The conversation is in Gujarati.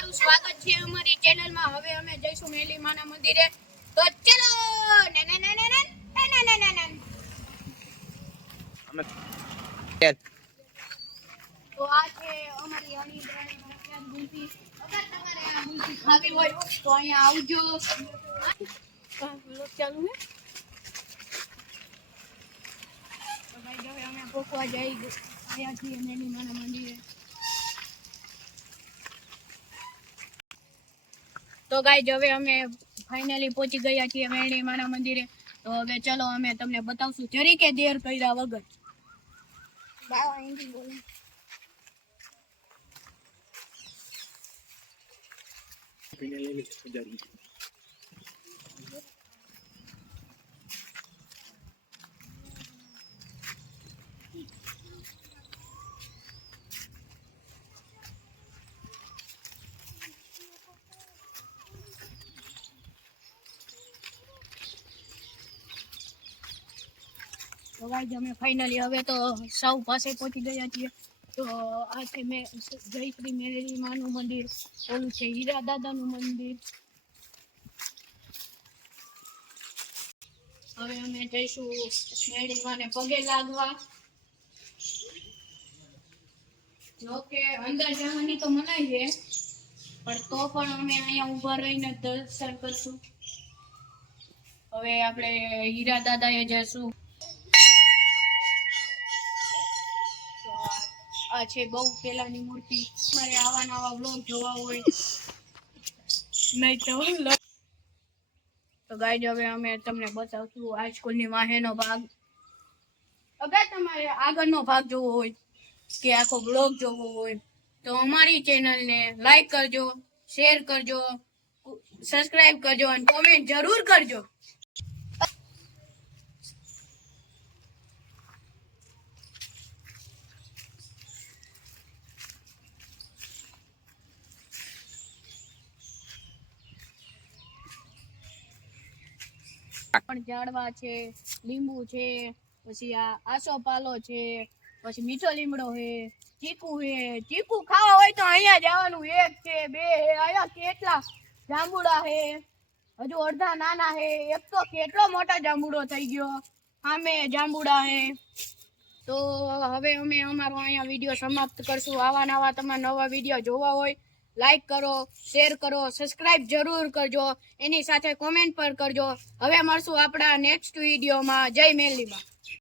તમારું સ્વાગત છે અમારી ચેનલમાં. હવે અમે જઈશું મેલી માના મંદિરે. તો ચલો ને ને ને ને ને ને ને ને ને. અમે તો આ છે અમારી અણી બ્રાન્ડની પ્રખ્યાત ગુલ્ફી. અગર તમારે આ ગુલ્ફી ખાવી હોય તો અહીંયા આવજો. ચાલુ હે તો ભાઈ જો અમે પોકવા જઈ આવ્યા છીએ મેલી માના મંદિરે. તો ગાય હવે અમે ફાઇનલી પહોંચી ગયા છીએ મેરણી માના મંદિરે. તો હવે ચલો અમે તમને બતાવશું. જરી કે દેર કર્યા વગર. બાવા તો ગાઈઝ અમે ફાઇનલી હવે તો સૌ પાસે પહોંચી ગયા છીએ. તો આ છે મેં જય શ્રી મેરી માનું મંદિર, ઓલું છે હીરા દાદાનું મંદિર. હવે અમે જઈશું મેરી માને પગે લાગવા. જો કે અંદર જવાની તો મનાઈ છે, પણ તો પણ અમે અહીંયા ઊભા રહીને દર્શન કરશું. હવે આપણે હીરા દાદાએ જઈશું. આ છે, બહુ પહેલાની મૂર્તિ. મારે આવા નવા બ્લોગ જોવા હોય. નહીં તો તો ગાઈડ હવે અમે તમને બતાવશું આ માહેનો ભાગ. અગર તમારે આગળનો ભાગ જોવો હોય કે આખો બ્લોગ જોવો હોય, તો અમારી ચેનલને લાઈક કરજો શેર કરજો સબસ્ક્રાઇબ કરજો અને કોમેન્ટ જરૂર કરજો. પણ ઝાડવા છે, લીંબુ છે, પછી આ આસોપાલો છે, પછી મીઠો લીમડો છે ચીકુ છે ચીકુ ખાવા હોય તો અહીંયા જવાનું એક છે, બે છે અહીંયા કેટલા જાંબુડા છે હજુ અડધા નાના છે એક તો કેટલો મોટા જાંબુડો થઈ ગયો. સામે જાંબુડા છે તો હવે અમે અમારો અહીંયા વીડિયો સમાપ્ત કરશું. આવા નવા તમારા નવા વીડિયો જોવા હોય લાઈક કરો શેર કરો સબસ્ક્રાઇબ જરૂર કરજો. એની સાથે કોમેન્ટ પર કરજો. હવે મળશું આપણા નેક્સ્ટ વિડીયોમાં જય મેલીમાં.